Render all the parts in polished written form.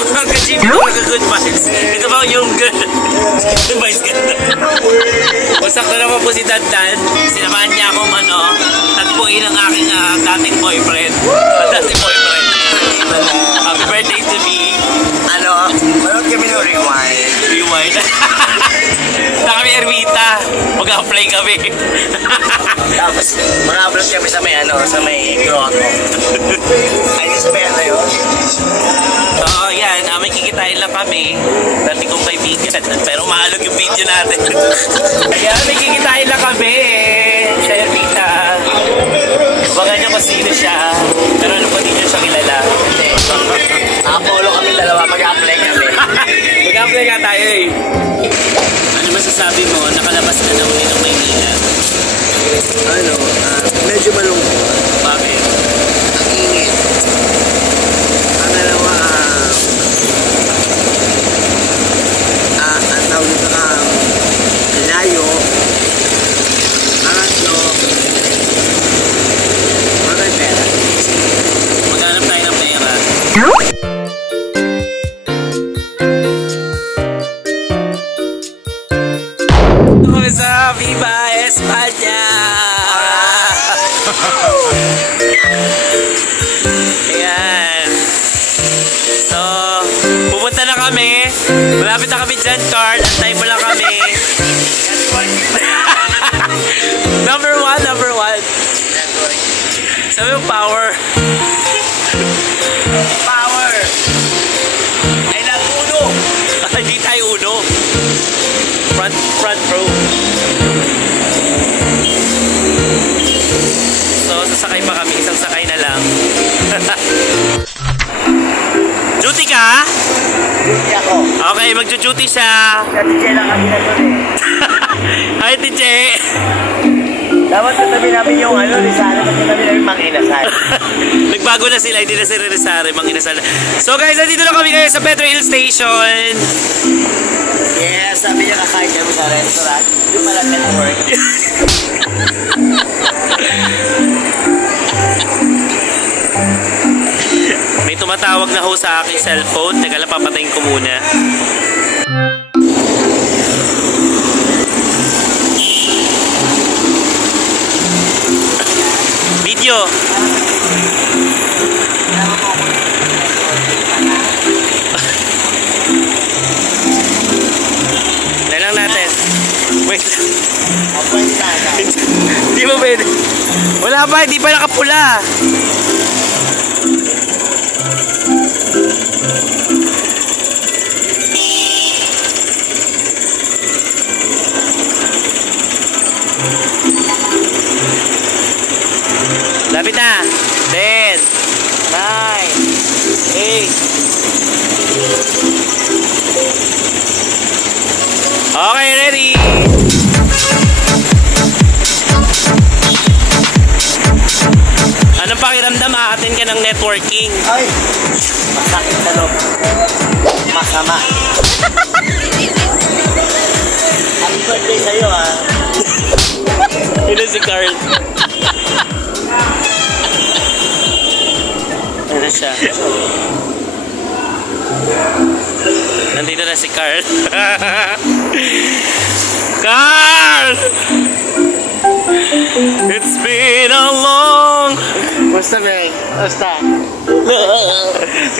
Ka-Jimmy ko naka-good vibes. Ito ba yung good vibes ka? Wasak na naman po si Dandan. Sinamahan niya akong tagpuin ang aking dating boyfriend. Dating boyfriend. Happy birthday to me. Manood kami ng Rewind. Rewind. Na kami Ermita. Mag-apply kami. Tapos, mag-upload kami sa may grotto. Ay, di sa may yun? Oo, yan. May kikitain lang kami. Dati kong kaibigan. Pero maalog yung video natin. Ayan, may kikitain lang kami. Siya Ermita. Baga niyo kung sino siya. Pero ano pa din niyo siya kilala. Hindi. Nakapolo kami dalawa. Mag-apply kami. Mag-apply ka tayo eh. Ano masasabi mo? Nakalabas ka na uli ng Maynila. Medyo malungkot. Bakit? Ang ingit. Ang dalawa, ang tawag nito layo. Pangatlo, magay pera. Maghanap tayo ng pera. Sa Viva España! Ayan. So, pupunta na kami. Malapit na kami dyan, Carl. Antay mo lang kami. Number one. Sabi mo, power. Power! Ay, nag-uno! Hindi tayo uno. Front row. So, sasakay pa kami. Isang sakay na lang. Duty ka? Duty ako. Okay, magjo-duty siya. DJ lang kami na doon eh. Hi, DJ. Dapat katabi namin yung Rizal. Katabi namin Manginasal. Nagbago na sila. Hindi na sila Rizal. Manginasal. So guys, nandito na kami ngayon sa Pedro Hill Station. Yeah, sabi niya kakain kami sa restaurant. Yung pala network. May tumatawag na ho sa aking cellphone. Teka lang, papatayin ko muna. Video. Lang natin. Wait lang. Hindi mo pwede. Wala pa, hindi pa nakapula. Lapit na. 10, 9, 8. Okay, ready? Anong pakiramdam? Aatin ka ng networking. Ay! Masakit sa loob. Masama. Happy birthday sa'yo Ito si Carl. Ano siya? Nandito na si Carl. Carl! It's been a long... Basta, Beng. Basta.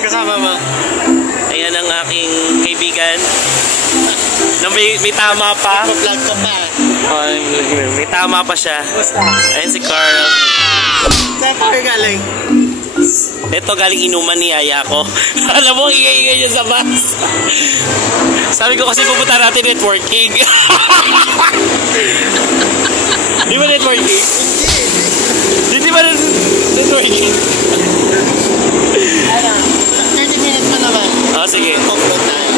Kasama mo. Ayan ang aking kaibigan. Na may tama pa. Mag-vlog ka pa. May tama pa siya. Basta. Ayan si Carl. Saan ka galing? Ito galing inuman ni Yaya ko. Alam mo, ingay-ingay niya sa bus. Sabi ko kasi pupunta natin networking. Di ba networking? Hindi ba networking? Ano? 30 minutes pa naman. Oh, sige. Conclude tayo.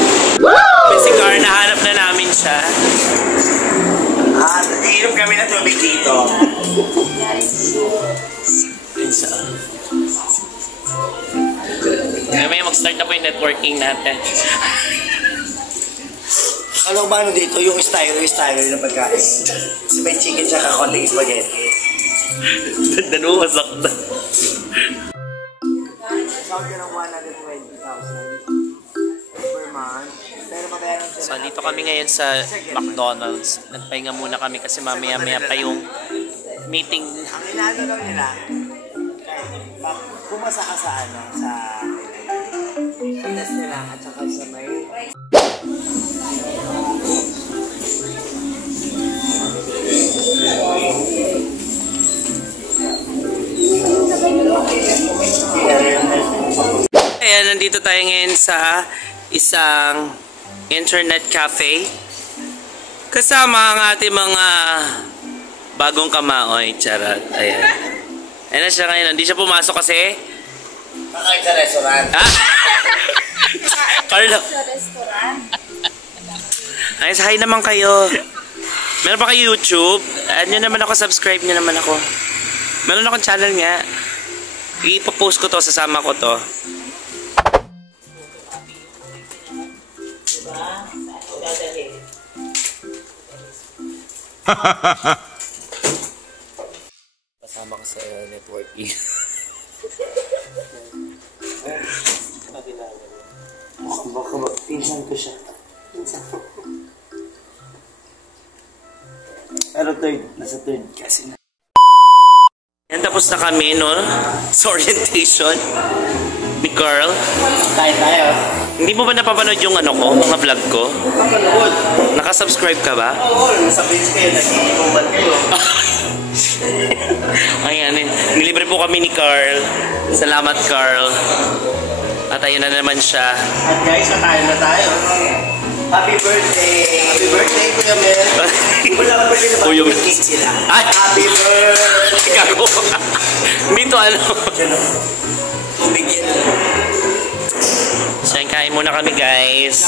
Si Carl, nahanap na namin siya. Iinom kami na tubig dito. May mag-start na po yung networking natin. Ano ba dito? Yung styler na pagkain. Kasi may chicken tsaka konting spaghetti. Nanuwasak na. Sound ka ng 120,000. So, dito kami ngayon sa McDonald's. Nagpahinga muna kami kasi mamaya-maya pa yung meeting. Ang inaano daw nila, pumasa ka sa ano, sa Pinas nila at saka sa may... Ayan, nandito tayo ngayon sa isang internet cafe. Kasama ang ating mga bagong kamaoy. Charot. Ayan. Ayan na siya ngayon. Hindi siya pumasok kasi... Kakain sa restaurant. Ah! Carlo. Sa restaurant. Ay, hi naman kayo. Meron pa kayo YouTube? Add nyo naman ako, subscribe nyo naman ako. Meron akong channel nga. Ipopost ko to, sasama ko to. Kasama ko sa networking. Baka pinsan ko siya. Pero third, nasa third kasi na. Yan, tapos na kami, no? Sa orientation. Ni Carl. Kain tayo. Hindi mo ba napapanood yung ano ko, mga vlog ko? Kapanood. Nakasubscribe ka ba? Oo, nasa page kayo, nag-iinuman kayo. Ayan, nilibre po kami ni Carl. Salamat, Carl. At ayun na naman siya. At guys, kakain na tayo. Happy birthday! Happy birthday, Kuya Mel! Wala ka birthday na ba? Kuya Mel. Cake sila. Ay! Happy birthday! Gago. Dito ano? Tubig yan. So, kain muna kami, guys.